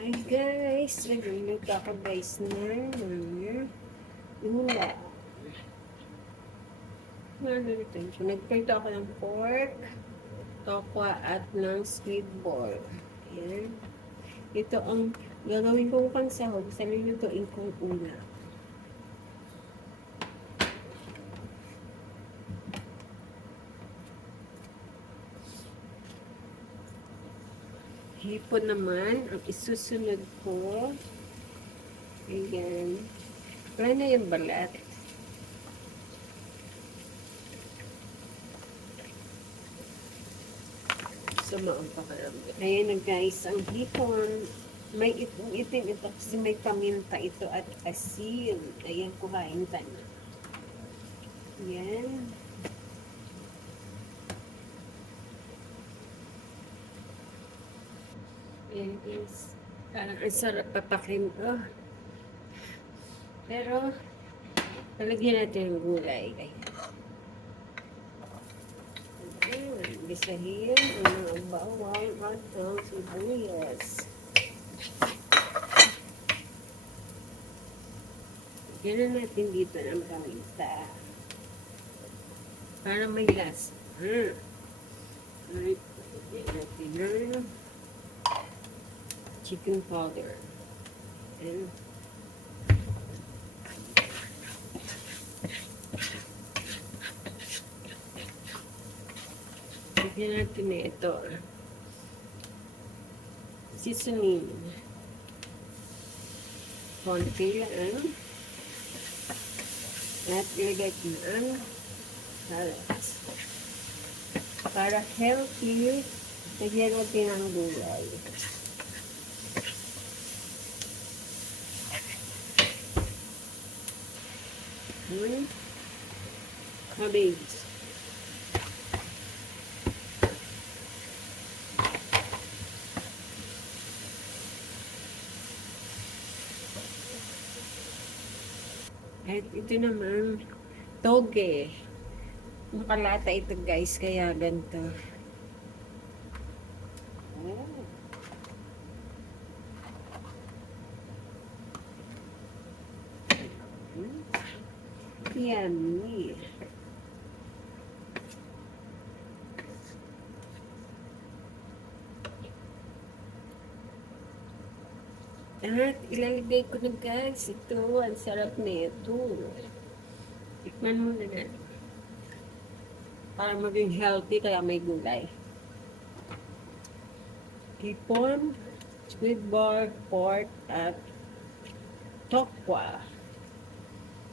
Hi guys, nagluluto ako guys ng ulam. Nagprito ako ng pork, tokwa at ng squid ball. Ayan. Ito ang gagawin kong pansahog sa lulutuin kong ulam. Hipon naman ang isusunod ko. Ayan. Wala na yung balat. Sumaon pa ka naman. Ayan na guys, ang hipon. May itim ito kasi may paminta ito at asin. Ayan, kuhain ka na. Ayan. Ayan guys. Ang sarap papakin. Oh. Pero, talagyan natin yung gulay. Ayan. Bisahin ang mga bawang at ang sibuyas. Lagyan natin dito ng paminta. Para may lasa. Lagyan natin ng chicken powder. And lagyan natin na ito. Seasoning. Konti lang. At ilagay ko na ang salad. Para healthy, lagyan natin ang gulay. Cabbage. At ito naman, toge. Makalata ito guys, kaya ganito. Oh. Yummy. At ilalagay ko na guys, ito, ang sarap na ito. Tikman mo na natin. Para maging healthy, kaya may gulay. Hipon, squid ball, pork, at tokwa.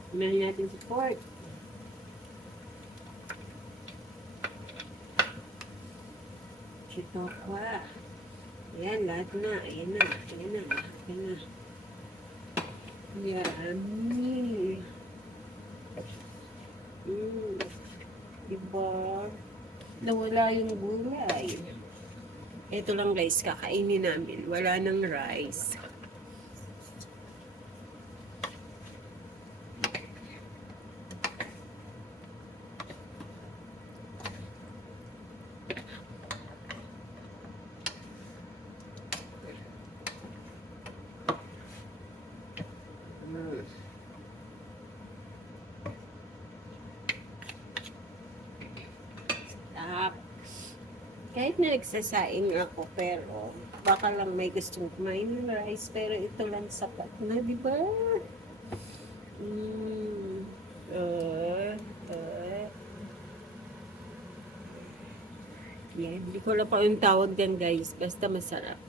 Meron natin si pork. Si tokwa. Ayan, lahat na. Ayan na. Ayan na. Ayan na. Yummy. Diba? Nawala yung gulay. Ito lang guys, kakainin namin. Wala nang rice. Kahit na nagsasaing ako, pero baka lang may gustong kumain ng rice, pero ito lang sapat na, di ba? Yan, hindi ko lang pa yung tawag yan guys, basta masarap.